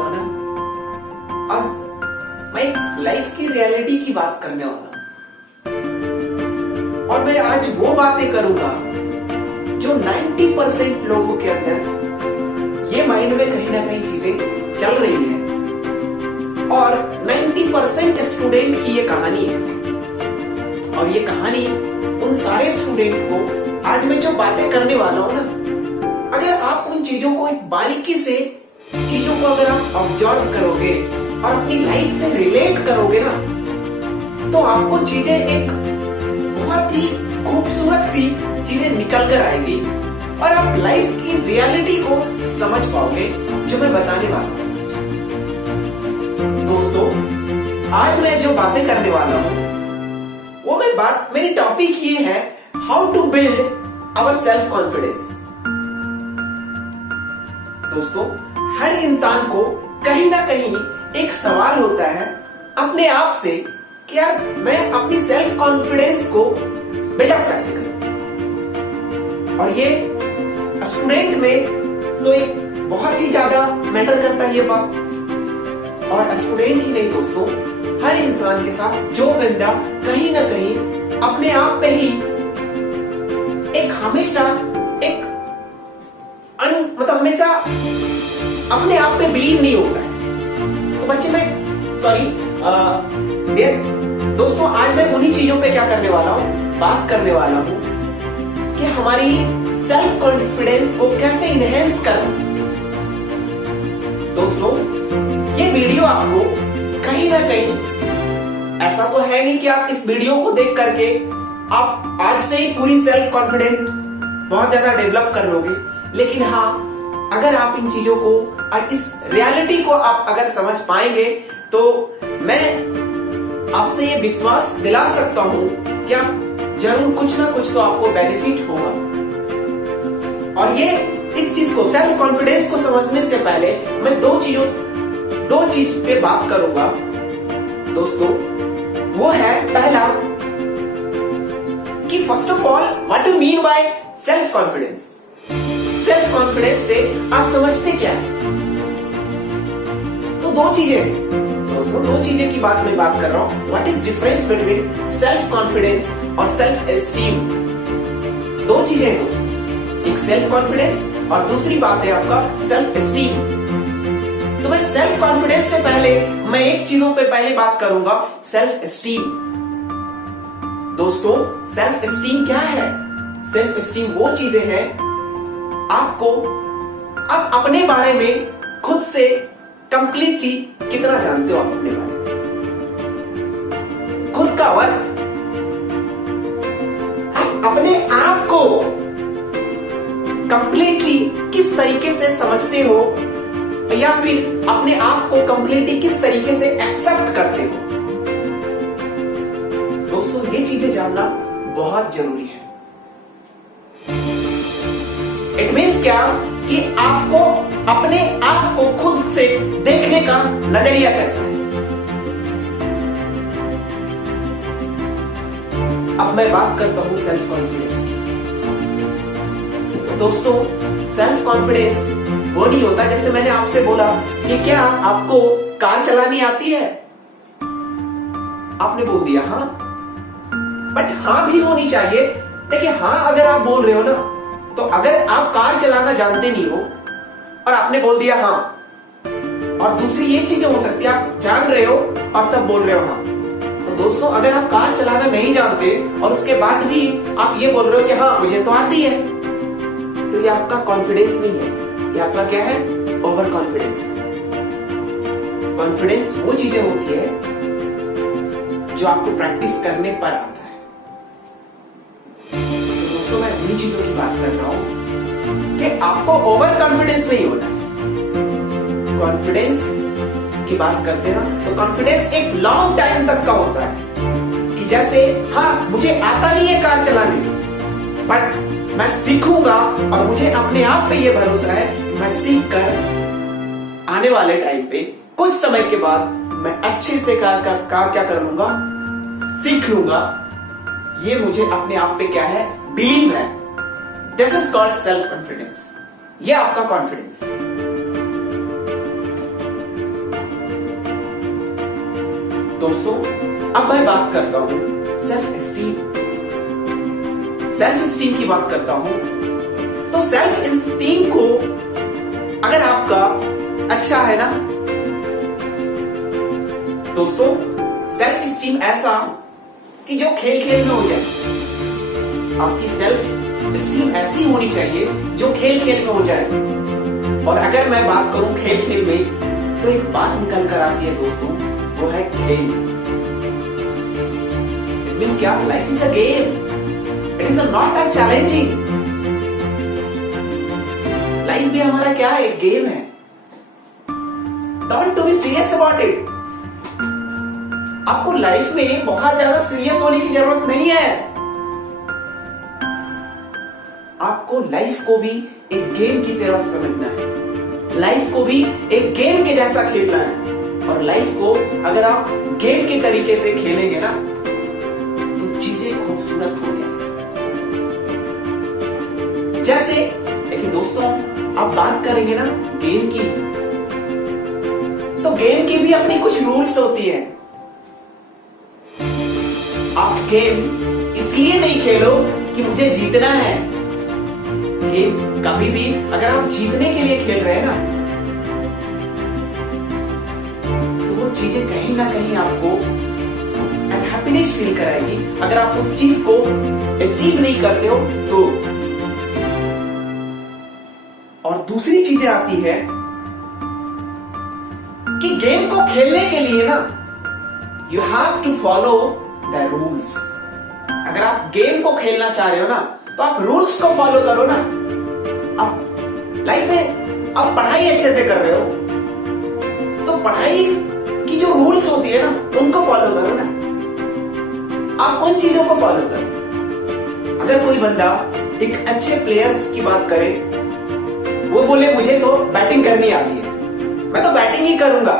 वाला हूं ना, आज मैं एक लाइफ की रियलिटी की बात करने वाला हूं। और मैं आज वो बातें करूंगा जो 90% लोगों के अंदर ये माइंड में कहीं ना कहीं चीजें चल रही है, और 90% स्टूडेंट की ये कहानी है। और ये कहानी उन सारे स्टूडेंट को आज मैं जो बातें करने वाला हूं ना, अगर आप उन चीजों को एक बारीकी से चीजों को अगर आप ऑब्जर्व करोगे और अपनी लाइफ से रिलेट करोगे ना, तो आपको चीजें एक बहुत ही खूबसूरत सी चीजें निकल कर आएगी और आप लाइफ की रियलिटी को समझ पाओगे जो मैं बताने वाला हूं। दोस्तों, आज मैं जो बातें करने वाला हूं वो मेरी टॉपिक ये है, how to build our self confidence. दोस्तों, हर इंसान को कहीं ना कहीं एक सवाल होता है अपने आप से कि यार मैं अपनी सेल्फ कॉन्फिडेंस को बिल्डअप कैसे करूं। और ये स्टूडेंट में तो एक बहुत ही ज्यादा मैटर करता है ये बात। और स्टूडेंट ही नहीं दोस्तों, हर इंसान के साथ जो बंदा कहीं ना कहीं अपने आप पे ही हमेशा हमेशा अपने आप पे बिलीव नहीं होता है। तो बच्चे दोस्तों, आज मैं उन्हीं चीजों पे क्या करने वाला हूं, बात करने वाला हूं कि हमारी सेल्फ कॉन्फिडेंस को कैसे इनहेंस करें। दोस्तों, ये वीडियो आपको कहीं ना कहीं, ऐसा तो है नहीं कि आप इस वीडियो को देख करके आप आज से ही पूरी सेल्फ कॉन्फिडेंस बहुत ज्यादा डेवलप कर लोगे, लेकिन हाँ, अगर आप इन चीजों को और इस रियलिटी को आप अगर समझ पाएंगे तो मैं आपसे ये विश्वास दिला सकता हूं कि आप जरूर कुछ ना कुछ तो आपको बेनिफिट होगा। और ये इस चीज को, सेल्फ कॉन्फिडेंस को समझने से पहले मैं दो चीज पे बात करूंगा दोस्तों। वो है पहला कि first of all what do mean by self confidence. Self confidence से आप समझते क्या है? तो दो चीजें की मैं बात कर रहा हूं। What is difference between self confidence और सेल्फ एस्टीम? दो चीजें हैं दोस्तों, एक सेल्फ कॉन्फिडेंस और दूसरी बात है आपका सेल्फ एस्टीम। तो मैं सेल्फ कॉन्फिडेंस से पहले मैं एक चीजों पे पहले बात करूंगा, सेल्फ एस्टीम। दोस्तों, सेल्फ एस्टीम क्या है? सेल्फ एस्टीम वो चीजें हैं आपको आप अपने बारे में खुद से कंप्लीटली कितना जानते हो आप अपने बारे में, खुद का वर्थ, आप अपने आप को कंप्लीटली किस तरीके से समझते हो, या फिर अपने आप को कंप्लीटली किस तरीके से एक्सेप्ट करते हो। दोस्तों, ये चीजें जानना बहुत जरूरी है। इट मीन्स क्या कि आपको अपने आप को खुद से देखने का नजरिया कैसा है। अब मैं बात करता हूं सेल्फ कॉन्फिडेंस की। तो दोस्तों, सेल्फ कॉन्फिडेंस वो नहीं होता जैसे मैंने आपसे बोला कि क्या आपको कार चलानी आती है, आपने बोल दिया हाँ, बट हाँ भी होनी चाहिए। देखिए, हाँ अगर आप बोल रहे हो ना, तो अगर आप कार चलाना जानते नहीं हो और आपने बोल दिया हाँ, और दूसरी ये चीजें हो सकती है आप जान रहे हो और तब बोल रहे हो हाँ। तो दोस्तों, अगर आप कार चलाना नहीं जानते और उसके बाद भी आप ये बोल रहे हो कि हाँ मुझे तो आती है, तो ये आपका कॉन्फिडेंस नहीं है, ये आपका क्या है? Over confidence. कॉन्फिडेंस वो चीजें होती है जो आपको प्रैक्टिस करने पर आता है। तो मैं उन्हीं चीजों की बात कर रहा हूं कि आपको ओवर कॉन्फिडेंस नहीं होना। कॉन्फिडेंस की बात करते हैं ना, तो कॉन्फिडेंस एक लॉन्ग टाइम तक का होता है कि जैसे हाँ मुझे आता नहीं है कार चलाने, बट मैं सीखूंगा और मुझे अपने आप पे ये भरोसा है कि मैं सीख कर आने वाले टाइम पे कुछ समय के बाद मैं अच्छे से कार क्या कर लूंगा, सीख लूंगा। ये मुझे अपने आप पे क्या है? बिलीव है। This is called self confidence. ये आपका कॉन्फिडेंस। दोस्तों अब मैं बात करता हूं सेल्फ स्टीम की बात करता हूं। तो सेल्फ स्टीम को अगर आपका अच्छा है ना दोस्तों, सेल्फ स्टीम ऐसा कि जो खेल खेल में हो जाए। आपकी सेल्फ स्टीम ऐसी होनी चाहिए जो खेल खेल में हो जाए। और अगर मैं बात करूं खेल खेल में, तो एक बात निकल कर आती है दोस्तों, वो है खेल। इट मींस क्या? Life is a game, it is not a challenging. Life भी हमारा क्या है? एक गेम है। Don't to be serious about it. आपको लाइफ में बहुत ज्यादा सीरियस होने की जरूरत नहीं है। आपको लाइफ को भी एक गेम की तरफ समझना है, लाइफ को भी एक गेम के जैसा खेलना है। और लाइफ को अगर आप गेम के तरीके से खेलेंगे ना, तो चीजें खूबसूरत हो जाएंगी। जैसे लेकिन दोस्तों आप बात करेंगे ना गेम की, तो गेम की भी अपनी कुछ रूल्स होती है। आप गेम इसलिए नहीं खेलो कि मुझे जीतना है। गेम कभी भी अगर आप जीतने के लिए खेल रहे हैं ना, तो वो चीजें कहीं ना कहीं आपको हैप्पीनेस फील कराएगी। अगर आप उस चीज को अचीव नहीं करते हो तो। और दूसरी चीजें आती है कि गेम को खेलने के लिए ना you have to follow the rules. अगर आप गेम को खेलना चाह रहे हो ना, तो आप रूल्स को फॉलो करो ना। आप लाइफ में आप पढ़ाई अच्छे से कर रहे हो, तो पढ़ाई की जो रूल्स होती है ना, उनको फॉलो करो ना। आप उन चीजों को फॉलो करो। अगर कोई बंदा एक अच्छे प्लेयर्स की बात करे, वो बोले मुझे तो बैटिंग करनी आती है, मैं तो बैटिंग ही करूंगा,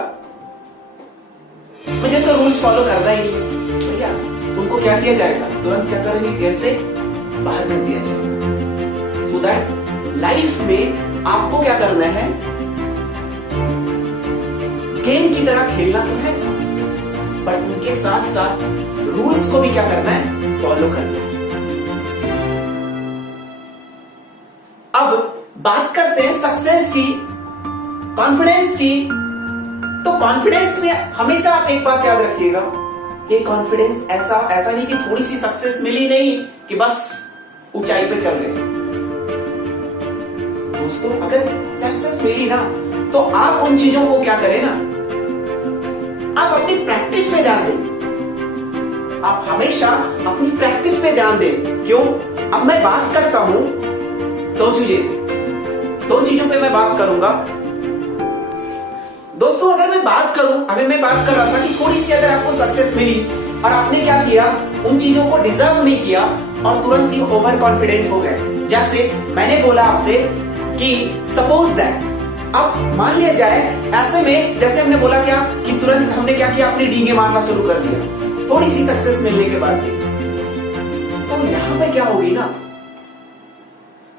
मुझे तो रूल्स फॉलो करना ही नहीं, भैया उनको क्या किया जाएगा? तुरंत क्या करेंगे? गेम से बाहर कर दिया जाएगा। सो दैट लाइफ में आपको क्या करना है? गेम की तरह खेलना तो है, बट उनके साथ साथ रूल्स को भी क्या करना है? फॉलो करना है। अब बात करते हैं सक्सेस की, कॉन्फिडेंस की। तो कॉन्फिडेंस में हमेशा आप एक बात याद रखिएगा कि कॉन्फिडेंस ऐसा नहीं कि थोड़ी सी सक्सेस मिली नहीं कि बस ऊंचाई पे चल गए। दोस्तों अगर सक्सेस मिली ना, तो आप उन चीजों को क्या करें ना, आप अपनी प्रैक्टिस पे ध्यान दें। आप हमेशा अपनी प्रैक्टिस पे ध्यान दें। क्यों? अब मैं बात करता हूं दो चीजों पे मैं बात करूंगा। दोस्तों अगर मैं बात करूं, अभी मैं बात कर रहा था कि थोड़ी सी अगर आपको सक्सेस मिली और आपने क्या किया, उन चीजों को डिजर्व नहीं किया और तुरंत ही ओवर कॉन्फिडेंट हो गए। जैसे मैंने बोला आपसे कि सपोज दैट, अब मान लिया जाए ऐसे में, जैसे हमने बोला क्या कि तुरंत हमने क्या किया, अपनी डींगे मारना शुरू कर दिया थोड़ी सी सक्सेस मिलने के बाद भी। तो यहां पे क्या होगी ना,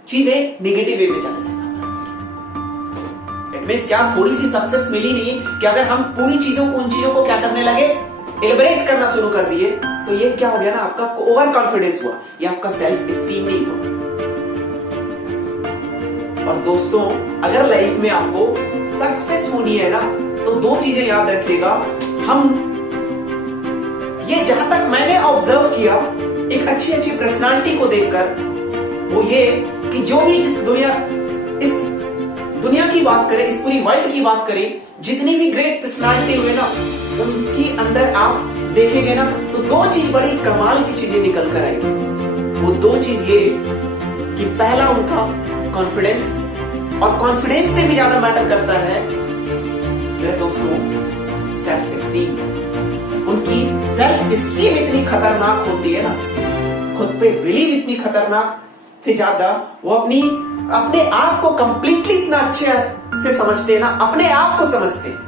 चीजें नेगेटिव वे में चला जाएगा। इट मींस क्या, थोड़ी सी सक्सेस मिली नहीं कि अगर हम पूरी चीजों को, उन चीजों को क्या करने लगे, एलिब्रेट करना शुरू कर दिए, तो ये क्या हो गया ना, आपका ओवर कॉन्फिडेंस हुआ, ये आपका सेल्फ स्टीम नहीं हुआ। और दोस्तों अगर लाइफ में आपको सक्सेस होनी है ना, तो दो चीजें याद रखिएगा। हम ये जहां तक मैंने ऑब्जर्व किया एक अच्छी पर्सनालिटी को देखकर, वो ये कि जो भी इस दुनिया की बात करें, इस पूरी वर्ल्ड की बात करें, जितनी भी ग्रेट पर्सनालिटी हुए ना, उनकी अंदर आप देखेंगे ना, तो दो चीज बड़ी कमाल की चीजें निकल कर आएगी। वो दो चीज ये कि पहला उनका कॉन्फिडेंस, और कॉन्फिडेंस से भी ज्यादा मैटर करता है मेरे दोस्तों सेल्फ स्टीम। उनकी सेल्फ स्टीम इतनी खतरनाक होती है ना, खुद पे बिलीव इतनी खतरनाक से ज्यादा, वो अपने आप को कंप्लीटली इतना अच्छे से समझते हैं ना, अपने आप को समझते हैं।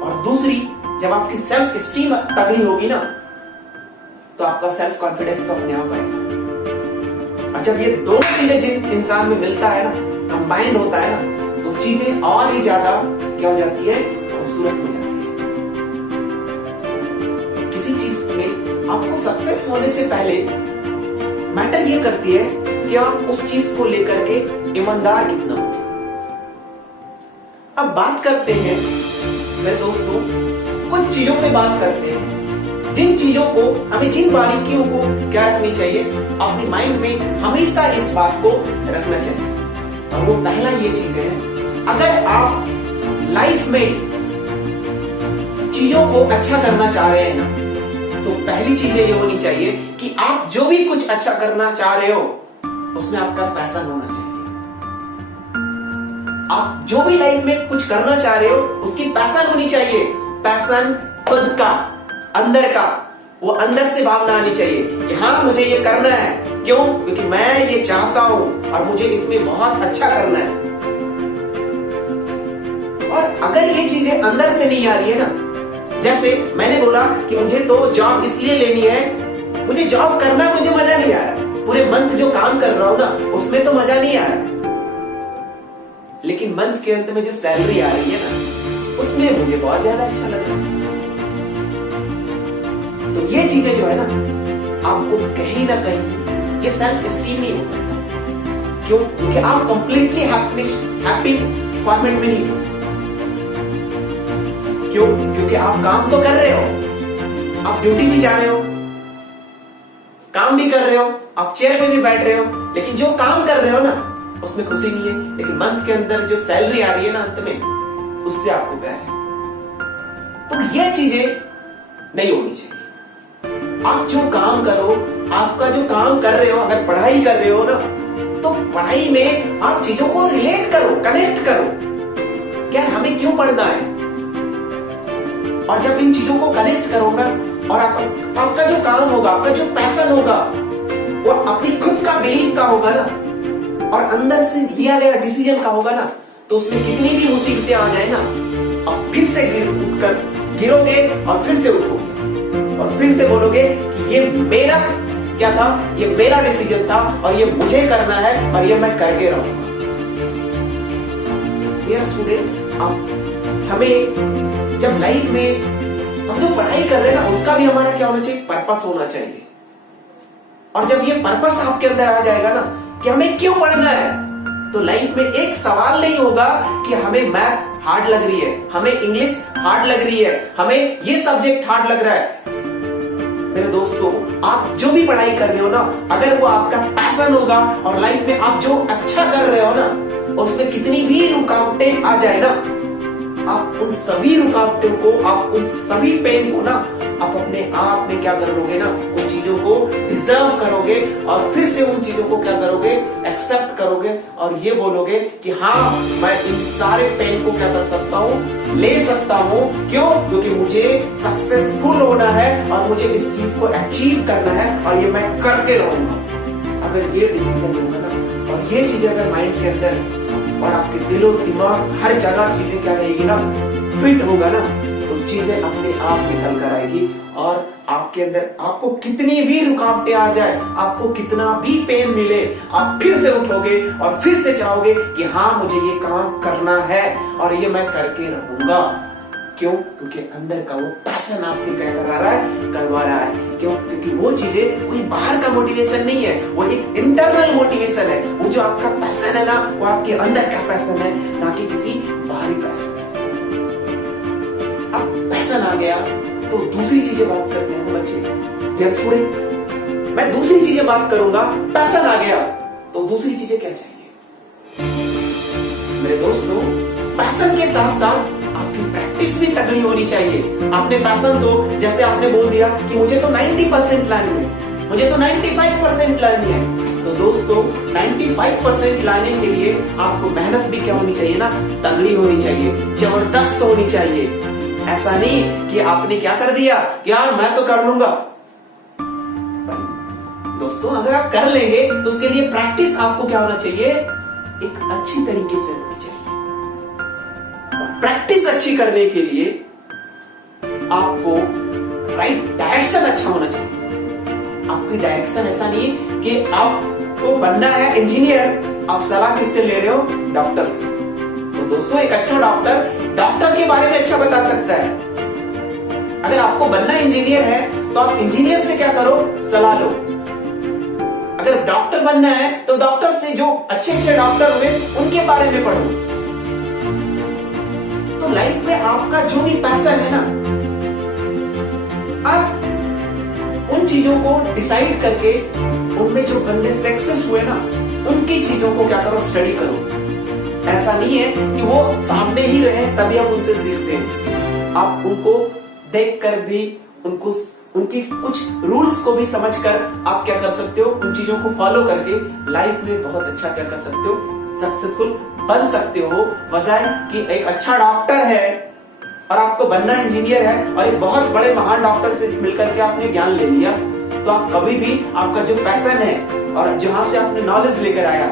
और दूसरी, जब आपकी सेल्फ स्टीम तगड़ी होगी ना, तो आपका सेल्फ कॉन्फिडेंस तो अपने आप आएगा। और जब ये दोनों चीजें जिन इंसान में मिलता है ना, कंबाइन होता है ना, तो चीजें और ही ज्यादा क्या हो जाती है, खूबसूरत हो जाती है। किसी चीज में आपको सक्सेस होने से पहले मैटर ये करती है कि आप उस चीज को लेकर के ईमानदार कितना हो। अब बात करते हैं मेरे दोस्तों, कुछ चीजों पे बात करते हैं, जिन चीजों को हमें, जिन बारीकियों को क्या रखनी चाहिए अपने माइंड में, हमेशा इस बात को रखना चाहिए। और वो पहला ये चीज है, अगर आप लाइफ में चीजों को अच्छा करना चाह रहे हैं ना, तो पहली चीज ये होनी चाहिए कि आप जो भी कुछ अच्छा करना चाह रहे हो उसमें आपका पैशन होना चाहिए। आप जो भी लाइफ में कुछ करना चाह रहे हो उसकी पैशन होनी चाहिए। पैशन खुद का, अंदर का, वो अंदर से भावना आनी चाहिए कि हाँ मुझे ये करना है। क्यों? क्योंकि मैं ये चाहता हूं और मुझे इसमें बहुत अच्छा करना है। और अगर ये चीजें अंदर से नहीं आ रही है ना, जैसे मैंने बोला कि मुझे तो जॉब इसलिए लेनी है, मुझे जॉब करना मुझे मजा नहीं आ रहा, पूरे मंथ जो काम कर रहा हूं ना उसमें तो मजा नहीं आ रहा, लेकिन मंथ के अंत में जो सैलरी आ रही है ना उसमें मुझे बहुत ज्यादा अच्छा लग रहा है। तो ये चीजें जो है ना, आपको कहीं ना कहीं ये सेल्फ एस्टीम नहीं हो सकता। क्यों? क्योंकि आप कंप्लीटली हैप्पी फॉर्मेट में नहीं हो। क्यों? क्योंकि आप काम तो कर रहे हो, आप ड्यूटी भी जा रहे हो, काम भी कर रहे हो, आप चेयर पे भी बैठ रहे हो, लेकिन जो काम कर रहे हो ना उसमें खुशी नहीं है। लेकिन मंथ के अंदर जो सैलरी आ रही है ना अंत में, उससे आपको प्यार है। तो ये चीजें नहीं होनी चाहिए। आप जो काम करो, आपका जो काम कर रहे हो, अगर पढ़ाई कर रहे हो ना, तो पढ़ाई में आप चीजों को रिलेट करो, कनेक्ट करो। क्या हमें क्यों पढ़ना है? और जब इन चीजों को कनेक्ट करोगे और आपका जो काम होगा, आपका जो पैशन होगा, वो अपनी खुद का बिलीफ का होगा ना, और अंदर से लिया गया डिसीजन का होगा ना, तो उसमें कितनी भी मुसीबतें आ जाए ना, आप फिर से गिरोगे और फिर से उठोगे और फिर से बोलोगे कि ये मेरा क्या था, ये मेरा डिसीजन था और ये मुझे करना है और ये मैं करके रहूंगा। डियर स्टूडेंट, हमें जब लाइफ में हम जो पढ़ाई कर रहे हैं ना, उसका भी हमारा क्या होना चाहिए? पर्पस होना चाहिए। और जब ये पर्पस आपके अंदर आ जाएगा ना कि हमें क्यों पढ़ना है, तो लाइफ में एक सवाल नहीं होगा कि हमें मैथ हार्ड लग रही है, हमें इंग्लिश हार्ड लग रही है, हमें ये सब्जेक्ट हार्ड लग रहा है। मेरे दोस्तों, आप जो भी पढ़ाई कर रहे हो ना, अगर वो आपका पैशन होगा और लाइफ में आप जो अच्छा कर रहे हो ना, उसमें कितनी भी रुकावटें आ जाए ना, आप उन सभी रुकावटों को, आप उन सभी पेन को ना, आप अपने आप में क्या कर लोगे ना, उन चीजों को डिजर्व करोगे और फिर से उन चीजों को क्या करोगे? एक्सेप्ट करोगे और ये बोलोगे कि हाँ, मैं इन सारे पेन को क्या कर सकता हूँ? ले सकता हूँ। क्यों? क्योंकि मुझे सक्सेसफुल होना है और मुझे इस चीज को अचीव करना है और ये मैं करके रहूंगा। अगर ये डिसीजन होगा ना और ये चीजें अगर माइंड के अंदर और आपके दिलो दिमाग हर जगह चीजें क्या रहेगी ना, फिट होगा ना, तो चीजें अपने आप निकल कर आएगी। और आपके अंदर आपको कितनी भी रुकावटें आ जाए, आपको कितना भी पेन मिले, आप फिर से उठोगे और फिर से चाहोगे कि हाँ, मुझे ये काम करना है और ये मैं करके रहूंगा। क्यों? क्योंकि अंदर का वो पैशन आपसे क्या कर रहा है? करवा रहा है। क्यों? क्योंकि वो चीजें कोई बाहर का मोटिवेशन नहीं है, वो एक इंटरनल मोटिवेशन है। वो जो आपका पैशन है ना, वो आपके अंदर का पैशन है, ना कि किसी बाहरी पैशन। अब पैशन आ गया तो दूसरी चीजें बात करते हैं बच्चे। यस स्टूडेंट, मैं दूसरी चीजें बात करूंगा। पैशन आ गया तो दूसरी चीजें क्या चाहिए? मेरे दोस्तों, पैशन के साथ साथ आपकी प्रैक्टिस भी तगड़ी होनी चाहिए। आपने पैशन तो, जैसे आपने बोल दिया कि मुझे तो 90% लानी है, मुझे तो 95% लानी है, तो दोस्तों 95% लाने के लिए आपको मेहनत भी क्या होनी चाहिए ना? तगड़ी होनी चाहिए, जबरदस्त होनी चाहिए। ऐसा नहीं कि आपने क्या कर दिया कि यार मैं तो कर लूंगा। दोस्तों, अगर आप कर लेंगे तो उसके लिए प्रैक्टिस आपको क्या होना चाहिए? एक अच्छी तरीके से होनी चाहिए। प्रैक्टिस अच्छी करने के लिए आपको राइट डायरेक्शन अच्छा होना चाहिए। आपकी डायरेक्शन ऐसा नहीं कि आपको बनना है इंजीनियर, आप सलाह किससे ले रहे हो? डॉक्टर से। तो दोस्तों, एक अच्छा डॉक्टर के बारे में अच्छा बता सकता है, अगर आपको बनना इंजीनियर है तो आप इंजीनियर से क्या करो, सलाह लो। अगर डॉक्टर बनना है तो डॉक्टर से, जो अच्छे अच्छे डॉक्टर हुए उनके बारे में पढ़ो। तो लाइफ में आपका जो भी पैशन है ना, आप उन चीजों को डिसाइड करके, उनमें जो बंदे सक्सेस हुए ना, उनकी चीजों को क्या करो, स्टडी करो। ऐसा नहीं है कि वो सामने ही रहे तभी हम उनसे सीखते हैं। आप उनको देखकर भी, उनको उनकी कुछ रूल्स को भी समझकर आप क्या कर सकते हो, उन चीजों को फॉलो करके लाइफ में बहुत अच्छा क्या कर सकते हो, सक्सेसफुल बन सकते हो। बजाय कि एक अच्छा डॉक्टर है और आपको बनना इंजीनियर है और एक बहुत बड़े महान डॉक्टर से मिलकर के आपने ज्ञान ले लिया, तो आप कभी भी आपका जो पैशन है और जहां से आपने नॉलेज लेकर आया,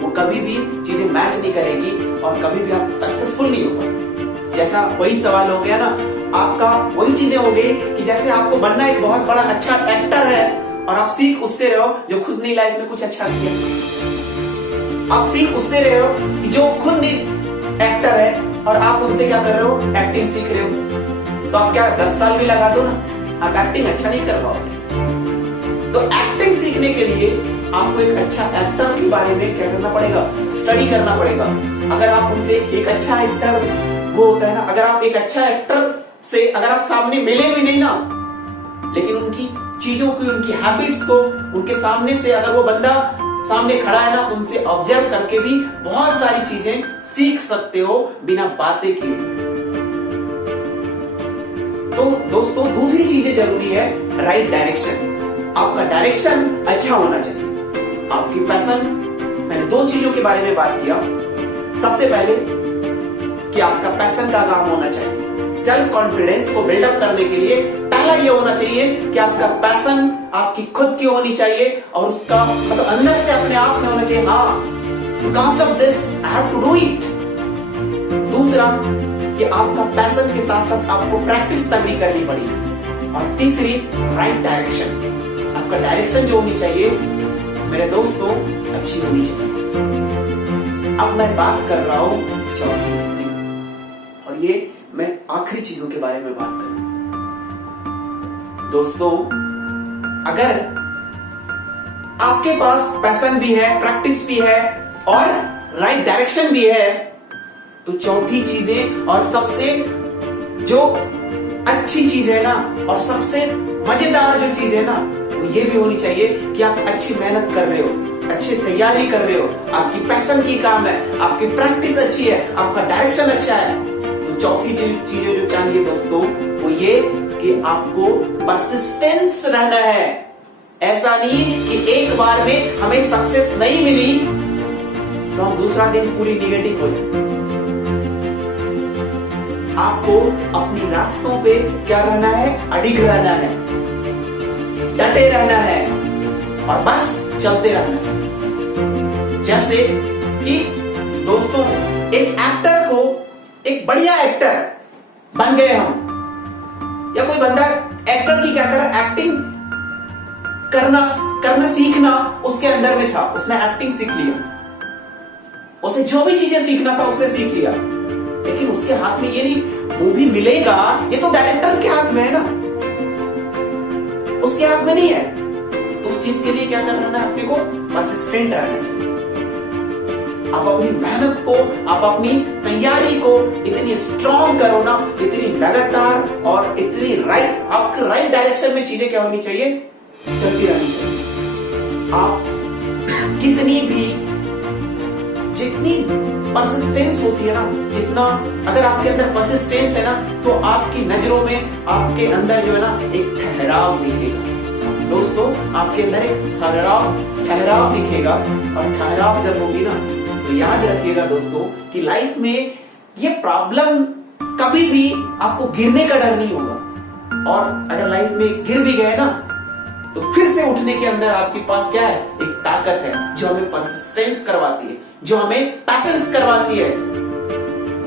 वो कभी भी चीजें मैच नहीं करेगी और कभी भी आप सक्सेसफुल नहीं हो पाएंगे। जैसा वही सवाल हो गया ना, आपका वही चीजें हो गई कि जैसे आपको बनना एक बहुत बड़ा अच्छा एक्टर है और आप सीख उससे रहे हो जो खुद नहीं लाइफ में कुछ अच्छा किया। आप सीख उससे रहे हो कि जो खुद नहीं एक्टर है और आप उनसे क्या कर रहे हो, एक्टिंग सीख रहे हो। तो आप क्या 10 साल भी लगा दो ना, आप एक्टिंग अच्छा नहीं कर पाओगे। तो एक्टिंग सीखने के लिए आपको एक अच्छा एक्टर के बारे में क्या करना पड़ेगा, स्टडी करना पड़ेगा। अगर आप उनसे एक अच्छा एक्टर, वो होता है ना, अगर आप एक अच्छा एक्टर से अगर आप सामने मिले भी नहीं ना, लेकिन उनकी चीजों की, उनकी हैबिट्स को उनके सामने से अगर वो बंदा सामने खड़ा है ना, तो उनसे ऑब्जर्व करके भी बहुत सारी चीजें सीख सकते हो बिना बातें किए। तो दोस्तों, दूसरी चीजें जरूरी है, राइट डायरेक्शन। आपका डायरेक्शन अच्छा होना चाहिए। आपकी पैशन, मैंने 2 चीजों के बारे में बात किया। सबसे पहले कि आपका पैशन का काम होना चाहिए। सेल्फ कॉन्फिडेंस को बिल्डअप करने के लिए पहला ये होना चाहिए कि आपका पैशन आपकी खुद की होनी चाहिए और उसका मतलब अंदर से अपने आप में होना चाहिए, हाँ, because of this I have to do it. दूसरा कि आपका पैशन के साथ साथ आपको प्रैक्टिस तभी करनी पड़ेगी। और तीसरी, राइट डायरेक्शन। आपका डायरेक्शन जो होनी चाहिए मेरे दोस्तों, अच्छी होनी चाहिए। अब मैं बात कर रहा हूं चौथी चीज, और ये मैं आखिरी चीजों के बारे में बात करूं। दोस्तों, अगर आपके पास पैशन भी है, प्रैक्टिस भी है और राइट डायरेक्शन भी है, तो चौथी चीजें और सबसे जो अच्छी चीज है ना, और सबसे मजेदार जो चीज है ना, वो ये भी होनी चाहिए कि आप अच्छी मेहनत कर रहे हो, अच्छी तैयारी कर रहे हो, आपकी पैशन की काम है, आपकी प्रैक्टिस अच्छी है, आपका डायरेक्शन अच्छा है। तो चौथी चीजें जो चाहिए दोस्तों, वो ये कि आपको परसिस्टेंस रहना है। ऐसा नहीं कि एक बार में हमें सक्सेस नहीं मिली तो हम दूसरा दिन पूरी निगेटिव हो जाए। आपको अपनी रास्तों पे क्या रहना है, अडिग रहना है, डटे रहना है और बस चलते रहना है। जैसे कि दोस्तों, एक एक्टर को, एक बढ़िया एक्टर बन गए हम, या कोई बंदा एक्टर की क्या कर, एक्टिंग करना सीखना उसके अंदर में था, उसने एक्टिंग सीख लिया, उसे जो भी चीजें सीखना था उसे सीख लिया, लेकिन उसके हाथ में ये नहीं मूवी मिलेगा, ये तो डायरेक्टर के हाथ में है ना, उसके हाथ में नहीं है। तो उस चीज के लिए क्या करना है, अपने को परसिस्टेंट रहना चाहिए। आप अपनी मेहनत को, आप अपनी तैयारी को इतनी स्ट्रॉन्ग करो ना, इतनी लगातार और इतनी राइट, आपके राइट डायरेक्शन में चीजें क्या होनी चाहिए, चलती रहनी चाहिए। आप कितनी भी, जितनी परसिस्टेंस होती है ना, जितना अगर आपके अंदर परसिस्टेंस है ना, तो आपकी नजरों में, आपके अंदर जो है ना, एक ठहराव दिखेगा। दोस्तों, आपके अंदर एक ठहराव दिखेगा, और ठहराव जब होगी ना, तो याद रखिएगा दोस्तों कि लाइफ में ये प्रॉब्लम कभी भी आपको गिरने का डर नहीं होगा। और अगर लाइफ में गिर भी गए ना, तो फिर से उठने के अंदर आपके पास क्या है, एक ताकत है जो हमें परसिस्टेंस करवाती है, जो हमें पैशंस करवाती है।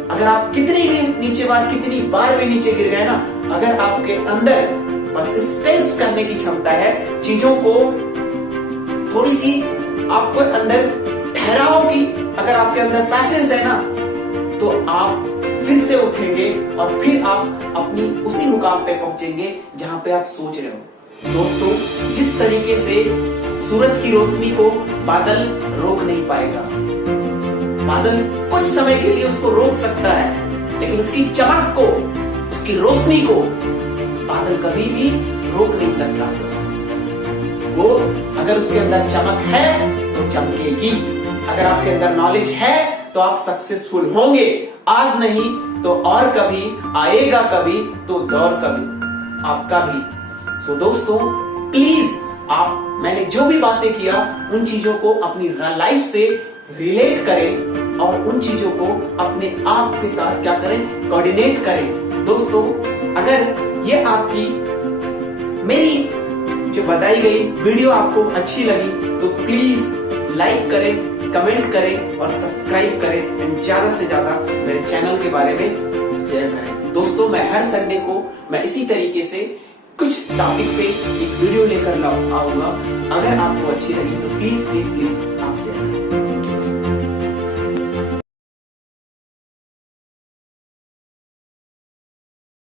अगर आप कितनी बार भी नीचे गिर गए ना, अगर आपके अंदर परसिस्टेंस करने की क्षमता है, चीजों को थोड़ी सी आपको अंदर ठहराव की, अगर आपके अंदर पैशंस है ना, तो आप फिर से उठेंगे और फिर आप अपनी उसी मुकाम पे पहुंचेंगे जहां पे आप सोच रहे हो। दोस्तों, जिस तरीके से सूरज की रोशनी को बादल रोक नहीं पाएगा, बादल कुछ समय के लिए उसको रोक सकता है, लेकिन उसकी चमक को, उसकी रोशनी को बादल कभी भी रोक नहीं सकता। दोस्तों, वो अगर उसके अंदर चमक है तो चमकेगी। अगर आपके अंदर नॉलेज है तो आप सक्सेसफुल होंगे, आज नहीं तो और कभी, आएगा कभी तो दौर कभी आपका भी। सो दोस्तों, प्लीज मैंने जो भी बातें किया उन चीजों को अपनी लाइफ से रिलेट करें और उन चीजों को अपने आप के साथ क्या करें, कोऑर्डिनेट करें। दोस्तों, अगर ये आपकी मेरी जो बताई गई वीडियो आपको अच्छी लगी तो प्लीज लाइक करें, कमेंट करें और सब्सक्राइब करें एंड ज्यादा से ज्यादा मेरे चैनल के बारे में शेयर करें। दोस्तों, मैं हर संडे को मैं इसी तरीके से कुछ टॉपिक पे एक वीडियो लेकर आऊंगा। अगर आपको अच्छी लगी तो प्लीज प्लीज प्लीज आप शेयर करें।